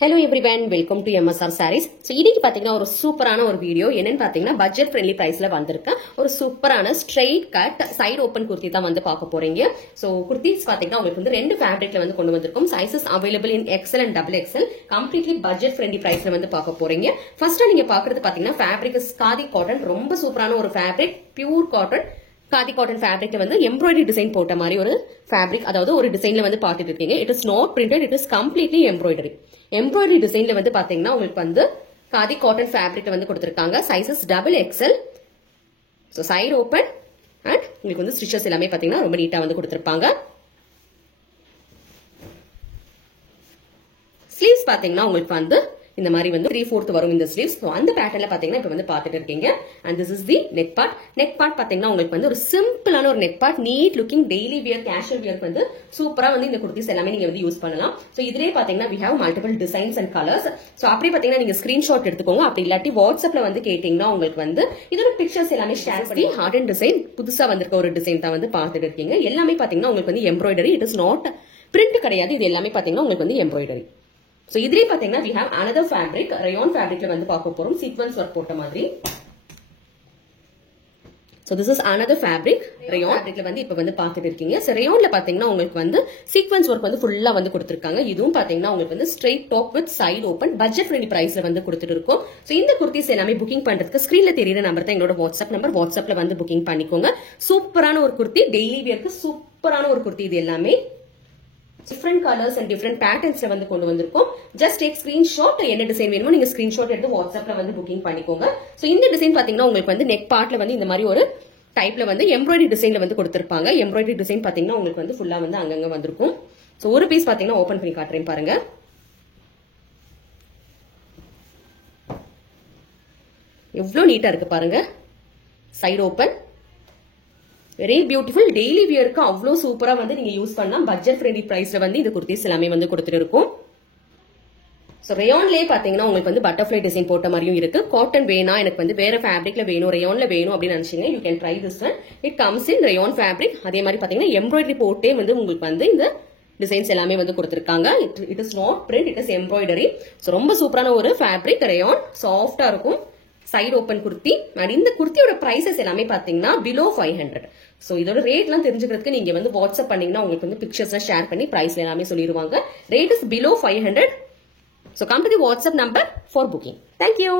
Hello everyone, welcome to MSR Sarees. So, இன்னைக்கு பாத்தீங்கன்னா ஒரு சூப்பரான ஒரு வீடியோ என்னன்னு பாத்தீங்கன்னா பட்ஜெட் ஃப்ரெண்ட்லி பிரைஸ்ல வந்திருக்க ஒரு சூப்பரான straight cut side open kurti தான் வந்து பார்க்க போறீங்க. சோ குர்த்திஸ் பாத்தீங்கன்னா உங்களுக்கு வந்து ரெண்டு ஃபேப்ரிக்ல வந்து கொண்டு வந்திருக்கும். Sizes available in XL and XXL. Completely budget friendly பிரைஸ்ல வந்து பார்க்க போறீங்க. ஃபர்ஸ்ட் நீங்க பாக்குறது பாத்தீங்கன்னா ஃபேப்ரிக் காதி காட்டன், ரொம்ப சூப்பரான ஒரு fabric, pure cotton. Khadi cotton ஃபேப்ரிக்ல வந்து எம்ப்ராய்டரி டிசைன் போட்ட மாதிரி ஒரு ஃபேப்ரிக், அதாவது ஒரு டிசைன்ல வந்து பார்த்துட்டு இருக்கீங்க. It is not printed, it is completely embroidery. Embroidery டிசைன்ல வந்து பாத்தீங்கன்னா உங்களுக்கு வந்து காதி காட்டன் ஃபேப்ரிக்ல வந்து கொடுத்திருக்காங்க. Sizes XXL. So side open and உங்களுக்கு வந்து ஸ்டிச்சஸ் எல்லாமே பாத்தீங்கன்னா ரொம்ப நீட்டா வந்து கொடுத்திருப்பாங்க. ஸ்லீவ்ஸ் பாத்தீங்கன்னா உங்களுக்கு வந்து இந்த மாதிரி வந்து 3/4 வரும் இந்த ஸ்லீவ்ஸ். சோ அந்த பேட்டர்ன்ல பாத்தீங்கன்னா இப்ப வந்து பாத்துட்டு இருக்கீங்க. And this is the neck part. Neck part பாத்தீங்கன்னா உங்களுக்கு வந்து ஒரு சிம்பிளான ஒரு neck part, neat looking, daily wear, casual wear வந்து சூப்பரா வந்து இந்த குர்த்திஸ் எல்லாமே நீங்க வந்து யூஸ் பண்ணலாம். சோ இதுலயே பாத்தீங்கன்னா we have multiple designs and colors. So அப்படியே பாத்தீங்கன்னா நீங்க ஸ்கிரீன்ஷாட் எடுத்துக்கோங்க. அப்படி இல்லாட்டி வாட்ஸ்அப்ல வந்து கேட்டீங்கன்னா உங்களுக்கு வந்து இதோட பிக்சர்ஸ் எல்லாமே ஷேர் பண்ணி ஹார்ட் அண்ட் டிசைன், புதுசா வந்திருக்க ஒரு டிசைன் தான் வந்து பாத்துட்டு இருக்கீங்க. எல்லாமே பாத்தீங்கன்னா உங்களுக்கு வந்து embroidery, it is not print கிடையாது. இது எல்லாமே பாத்தீங்கன்னா உங்களுக்கு வந்து எம்ப்ராய்டரி. So இதுலயே பாத்தீங்கன்னா we have another fabric, rayon fabricல வந்து பார்க்க போறோம், sequence work போட்ட மாதிரி. So this is another fabric, rayon fabricல வந்து இப்ப வந்து பார்த்துட்டு இருக்கீங்க. So rayonல பாத்தீங்கன்னா உங்களுக்கு வந்து sequence work வந்து ஃபுல்லா வந்து கொடுத்திருக்காங்க. இதுவும் பாத்தீங்கன்னா உங்களுக்கு வந்து straight top with side open, budget friendly priceல வந்து கொடுத்துட்டு இருக்கோம். So இந்த குர்த்திஸ் எல்லாமே புக்கிங் பண்றதுக்கு ஸ்கிரீன்ல தெரியுற நம்பர் தான் எங்களோட வாட்ஸ்அப் நம்பர். வாட்ஸ்அப்ல வந்து புக்கிங் பண்ணிக்கோங்க. சூப்பரான ஒரு குர்த்தி, டெய்லி வியர்க்கு சூப்பரான ஒரு குர்த்தி. இது எல்லாமே different colors and different patterns வந்து கொண்டு வந்திருக்கோம். just take screenshot, என்ன டிசைன் வேணுமோ நீங்க ஸ்கிரீன்ஷாட் எடுத்து வாட்ஸ்அப்ல வந்து புக்கிங் பண்ணிக்கோங்க. சோ இந்த டிசைன் பாத்தீங்கன்னா உங்களுக்கு வந்து நெக் பார்ட்ல வந்து இந்த மாதிரி ஒரு டைப்ல வந்து எம்ப்ராய்டரி டிசைன்ல வந்து கொடுத்திருப்பாங்க. எம்ப்ராய்டரி டிசைன் பாத்தீங்கன்னா உங்களுக்கு வந்து ஃபுல்லா வந்து அங்கங்க வந்திருக்கும். சோ ஒரு பீஸ் பாத்தீங்கன்னா ஓபன் பண்ணி காட்டுறேன் பாருங்க. எவ்வளவு நீட்டா இருக்கு பாருங்க. Side open, very beautiful, daily வியருக்கு அவ்வளோ சூப்பரா வந்து நீங்க யூஸ் பண்ணலாம். பட்ஜெட் ஃப்ரெண்ட்லி பிரைஸ்ல வந்து இந்த குர்த்திஸ் எல்லாமே வந்து கொடுத்துட்டு இருக்கும். ஸோ ரேயான்லேயே பாத்தீங்கன்னா உங்களுக்கு வந்து பட்டர்ஃபிளை டிசைன் போட்ட மாதிரியும் இருக்கு. காட்டன் வேணா, எனக்கு வந்து வேற ஃபேப்ரிக்ல வேணும், ரேயான்ல வேணும் அப்படின்னு நினைச்சீங்க, you can try this one. It comes in rayon fabric. அதே மாதிரி பாத்தீங்கன்னா எம்ப்ராய்டரி போட்டே வந்து உங்களுக்கு வந்து இந்த டிசைன்ஸ் எல்லாமே வந்து கொடுத்திருக்காங்க. It is not print, it is embroidery. So ரொம்ப சூப்பரான ஒரு ஃபேப்ரிக், ரேயான், சாஃப்டா இருக்கும். Side open kurti. அண்ட் இந்த குர்த்தியோட பிரைசஸ் எல்லாமே பாத்தீங்கன்னா பிலோ 500. சோ இதோட ரேட் எல்லாம் தெரிஞ்சுக்கிறதுக்கு நீங்க வந்து வாட்ஸ்அப் பண்ணீங்கன்னா உங்களுக்கு வந்து பிக்சர்ஸ் ஷேர் பண்ணி பிரைஸ் எல்லாமே சொல்லிடுவாங்க. Rate is below 500. So come to the WhatsApp number for booking. Thank you.